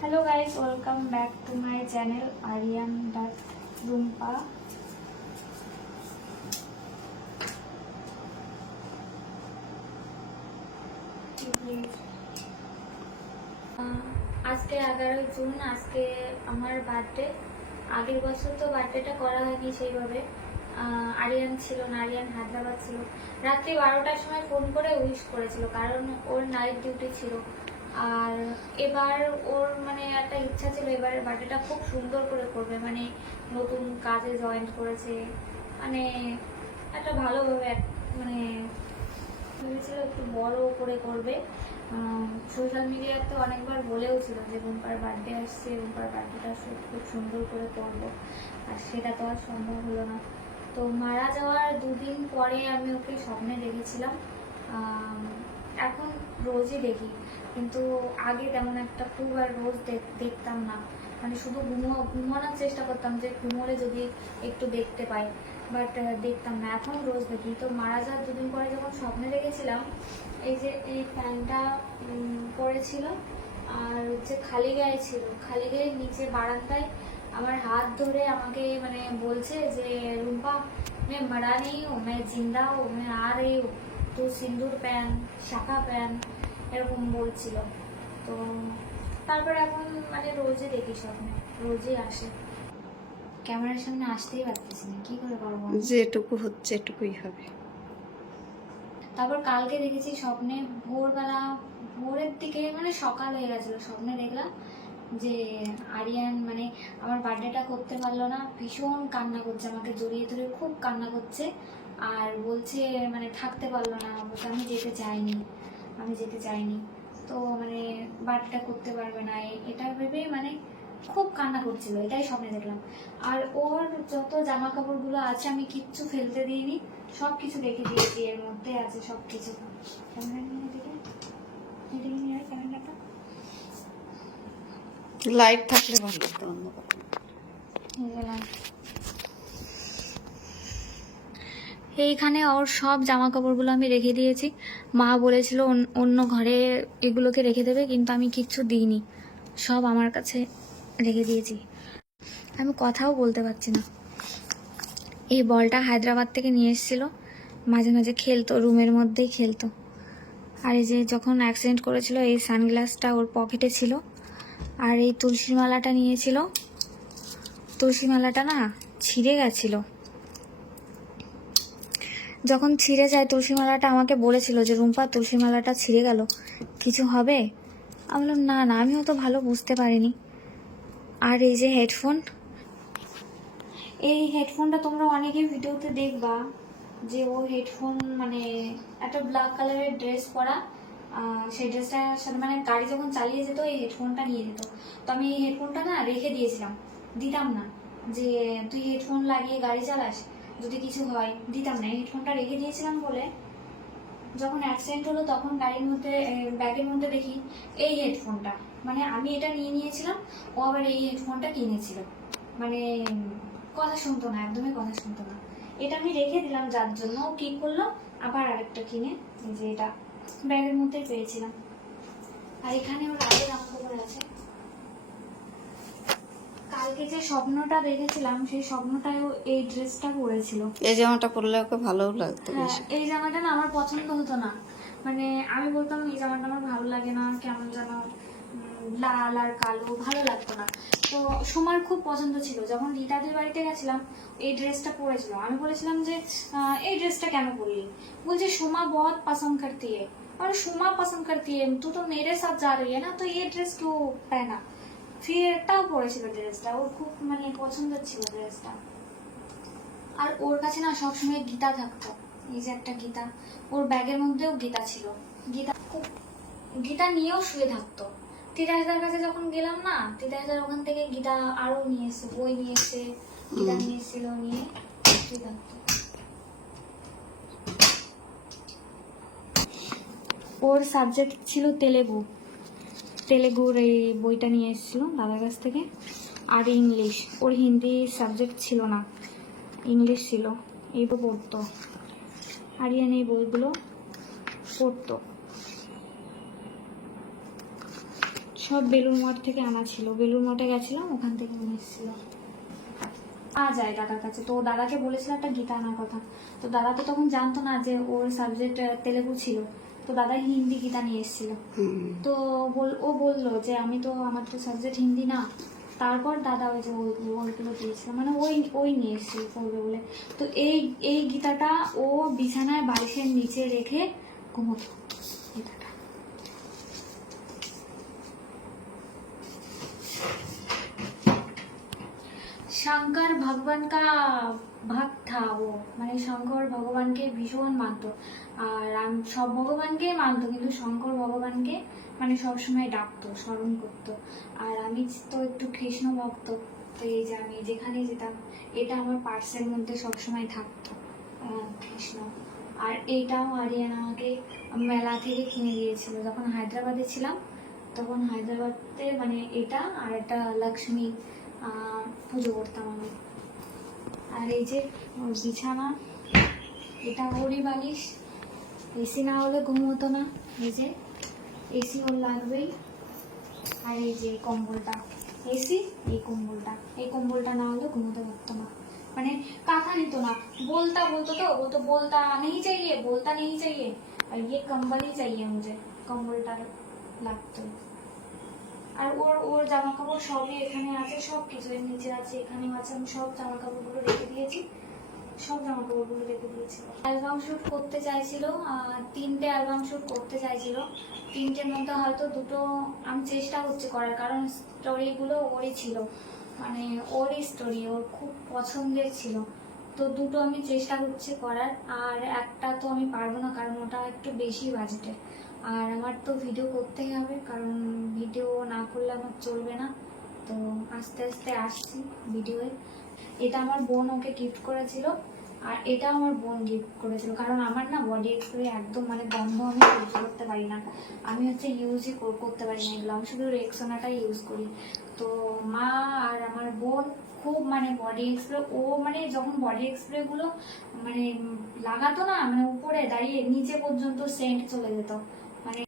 Hello guys, welcome back to my channel Aryan.Rumpa. আজকে 11 June, আজকে আমার বার্থডে। আগের বছর তো বার্থডেটা করা হয়নি সেইভাবে। আরিয়ান ছিল না, আরিয়ান হায়দ্রাবাদ ছিল। রাত্রি 12টার সময় ফোন করে উইশ করেছিল, কারণ ওর নাইট ডিউটি ছিল। আর এবার ওর মানে একটা ইচ্ছা ছিল এবারের বার্থডেটা খুব সুন্দর করে করবে, মানে নতুন কাজে জয়েন করেছে, মানে একটা ভালোভাবে মানে ভেবেছিল একটু বড় করে করবে। সোশ্যাল মিডিয়াতে অনেকবার বলেও ছিল যে রুম্পার বার্থডে আসছে, রুম্পার বার্থডেটা খুব সুন্দর করে করবো, আর সেটা তো আর সম্ভব হলো না। তো মারা যাওয়ার 2 দিন পরে আমি ওকে স্বপ্নে দেখেছিলাম। এখন রোজই দেখি, কিন্তু আগে তেমন একটা খুব আর রোজ দেখতাম না, মানে শুধু ঘুমানোর চেষ্টা করতাম যে ঘুমোলে যদি একটু দেখতে পাই, বাট দেখতাম না। এখন রোজ দেখি। তো মারা যাওয়ার 2 দিন পরে যখন স্বপ্নে দেখেছিলাম, এই যে এই প্যান্টটা পরেছিল আর হচ্ছে খালি গায়ে ছিল, খালি গায়ে নিচে বারান্দায় আমার হাত ধরে আমাকে মানে বলছে যে রুম্পা मैं मरा नहीं हूँ, मैं जिंदा हूँ, मैं आ रही हूँ, तो सिंदूर पहन, শাখা প্যান, এরকম বলছিল। তো তারপরে এখন মানে রোজই দেখি স্বপ্নে, রোজই আসে। ক্যামেরার সামনে আসতেই পারতেছি না, কি করে পারবো, যেটুকু হচ্ছে এটুকুই হবে। তারপর কালকে দেখেছি স্বপ্নে ভোরবেলা, ভোরের দিকে মানে সকাল হয়ে গেছিল, স্বপ্নে দেখলাম যে আরিয়ান মানে আমার বার্থডেটা করতে পারলো না, ভীষণ কান্না করছে, আমাকে জড়িয়ে ধরে খুব কান্না করছে, আর বলছে মানে থাকতে পারলো না, বলছে আমি যেতে চাইনি, আমি যেতে চাইনি, তো মানে বার্থডেটা করতে পারবে না, এটা ভেবেই মানে খুব কান্না করছিল। এটাই স্বপ্নে দেখলাম। আর ওর যত জামা কাপড়গুলো আছে আমি কিচ্ছু ফেলতে দিইনি, সব কিছু রেখে দিয়েছি, এর মধ্যে আছে সব কিছু। ক্যামেরা নিয়ে দেখে এদিকে নিয়ে আয় ক্যামেরাটা। লাইট থাকলে ভালো হতো। এইখানে ওর সব জামা কাপড়গুলো আমি রেখে দিয়েছি। মা বলেছিল অন্য ঘরে এগুলোকে রেখে দেবে, কিন্তু আমি কিচ্ছু দিইনি, সব আমার কাছে রেখে দিয়েছি। আমি কথাও বলতে পারছি না। এই বলটা হায়দ্রাবাদ থেকে নিয়ে এসেছিল, মাঝে মাঝে খেলতো, রুমের মধ্যেই খেলতো। আর এই যে যখন অ্যাক্সিডেন্ট করেছিল এই সানগ্লাসটা ওর পকেটে ছিল। আর এই তুলসী মালাটা নিয়েছিল, তুলসী মালাটা না ছিঁড়ে গেছিল। যখন ছিঁড়ে যায় তুলসী মালাটা আমাকে বলেছিল যে রুম্পা তুলসী মালাটা ছিঁড়ে গেল, কিছু হবে? আমি বললাম না না, আমিও তো ভালো বুঝতে পারিনি। আর এই যে হেডফোন, এই হেডফোনটা তোমরা অনেকেই ভিডিওতে দেখবা যে ও হেডফোন মানে একটা ব্ল্যাক কালারের ড্রেস পরা, সেই ড্রেসটার সাথে মানে গাড়ি যখন চালিয়ে যেত এই হেডফোনটা নিয়ে যেত। তো আমি এই হেডফোনটা না রেখে দিয়েছিলাম, দিতাম না যে তুই হেডফোন লাগিয়ে গাড়ি চালাস, যদি কিছু হয়, দিতাম না। এই হেডফোনটা রেখে দিয়েছিলাম বলে যখন অ্যাক্সিডেন্ট হলো তখন গাড়ির মধ্যে ব্যাগের মধ্যে দেখি এই হেডফোনটা, মানে আমি এটা নিয়ে নিয়েছিলাম, ও আবার এই হেডফোনটা কিনেছিল। মানে কথা শুনতো না, একদমই কথা শুনতো না। এটা আমি রেখে দিলাম, যার জন্য ও কি করলো আবার আরেকটা কিনে, যে এটা ব্যাগের মধ্যে পেয়েছিলাম। আর এখানে ওর আগে জামা কাপড় আছে। কালকে যে স্বপ্নটা দেখেছিলাম সেই স্বপ্নটায় ও এই ড্রেসটা পরেছিল। এই জামাটা পরলে ওকে ভালোও লাগতো হ্যাঁ, বেশি। এই জামাটা না আমার পছন্দ হতো না, মানে আমি বলতাম এই জামাটা আমার ভালো লাগে না, কেমন যেন লাল আর কালো, ভালো লাগতো না। তো সোমার খুব পছন্দ ছিল, যখন রীতাদের বাড়িতে গেছিলাম এই ড্রেসটা পরেছিল। আমি বলেছিলাম যে এই ড্রেসটা কেন পরলি? বলছে সোমা বহুত পছন্দ করती है। और সোমা পছন্দ करती है, तू तो मेरे साथ जा रही है ना, तो ये ड्रेस क्यों पहना? ফির এটাও পরেছিল ড্রেসটা, ওর খুব মানে পছন্দের ছিল ড্রেসটা। আর ওর কাছে না সবসময় গীতা থাকতো, এই যে একটা গীতা, ওর ব্যাগের মধ্যেও গীতা ছিল। গীতা নিয়েও শুয়ে থাকতো। তিতাসদার কাছে যখন গেলাম না, তিতাসদার ওখান থেকে গীতা আরো নিয়ে এসছে, বই নিয়ে এসছে, গীতা নিয়ে এসেছিল, নিয়ে শুয়ে থাকতো। ওর সাবজেক্ট ছিল তেলেগু, তেলেগুর এই বইটা নিয়ে এসেছিল দাদার কাছ থেকে। আর ইংলিশ, ওর হিন্দি সাবজেক্ট ছিল না, ইংলিশ ছিল। এই বই পড়তো, আরিয়ান এই বইগুলো পড়তো। সব বেলুর মঠ থেকে আনা ছিল, বেলুর মঠে গেছিলাম, ওখান থেকে নিয়ে এসেছিল। যায় দাদার কাছে, তো দাদাকে বলেছিল একটা গীতা আনার কথা। তো দাদা তো তখন জানতো না যে ওর সাবজেক্ট তেলেগু ছিল, তো দাদা হিন্দি গীতা নিয়ে এসেছিল। তো ও বললো যে আমার তো সাবজেক্ট হিন্দি না। তারপর দাদা ওই যে ওইগুলো দিয়েছিল, মানে ওই নিয়ে এসেছিল পড়বে বলে। তো এই গীতাটা ও বিছানায় বালিশের নিচে রেখে ঘুমোতো। গীতাটা शंकर भगवान का भक्त था वो, মানে শঙ্কর ভগবানকে ভীষণ মানতো। আর আমি সব ভগবানকে মানতো, কিন্তু শঙ্কর ভগবানকে মানে সবসময় ডাকতো, স্মরণ করতো। আর আমি তো একটু কৃষ্ণ ভক্ত, তো এই যে আমি যেখানে যেতাম এটা আমার পার্সের মধ্যে সবসময় থাকতো, কৃষ্ণ। আর এইটাও আরিয়ান আমাকে মেলা থেকে কিনে দিয়েছিল যখন হায়দ্রাবাদে ছিলাম, তখন হায়দ্রাবাদে মানে এটা আর একটা লক্ষ্মী পুজো করতাম আমি। আর এই যে ওর বিছানা, এটা ওরই বালিশ, এসি না হলে ঘুমোতো না, এই যে এসি ওর লাগবেই। আর এই যে কম্বলটা, এসি, এই কম্বলটা না হলে ঘুমোতে পারতো না, মানে কাঁথা নিত না, বলতো তো, ও তো बोलता नहीं चाहिए, और ये कंबल ही चाहिए मुझे, কম্বলটা লাগতো। আর ওর জামা কাপড় সবই এখানে আছে, সব কিছু এর নিচে আছে, এখানেও আছে, আমি সব জামা কাপড়গুলো রেখে দিয়েছি, অ্যালবাম শুট করতে চাইছিল, 3টে অ্যালবাম শুট করতে চাইছিল। 3টের মধ্যে হয়তো 2টো আমি চেষ্টা করছি করার, কারণ স্টোরিগুলো ওরই ছিল, মানে ওরই স্টোরি, ওর খুব পছন্দের ছিল। তো 2টো আমি চেষ্টা করছি করার, আর একটা তো আমি পারবো না, কারণ ওটা একটু বেশি বাজেটের। আর আমার তো ভিডিও করতেই হবে, কারণ ভিডিও না করলে আমার চলবে না। তো আস্তে আস্তে আসছি ভিডিওয়ে। এটা আমার বোন ওকে গিফট করেছিল, আর এটা আমার বোন গিফট করেছিল, কারণ আমার না বডি স্প্রে একদম মানে গন্ধ আমি সহ্য করতে পারি না, আমি ইউজই করতে পারি না এগুলো, আমি শুধু রেক্সোনাটাই ইউজ করি। তো মা আর আমার বোন খুব মানে বডি স্প্রে, ও মানে যখন বডি স্প্রে গুলো মানে লাগাতো না, মানে উপরে দাঁড়িয়ে নিচে পর্যন্ত সেন্ট চলে যেত, মানে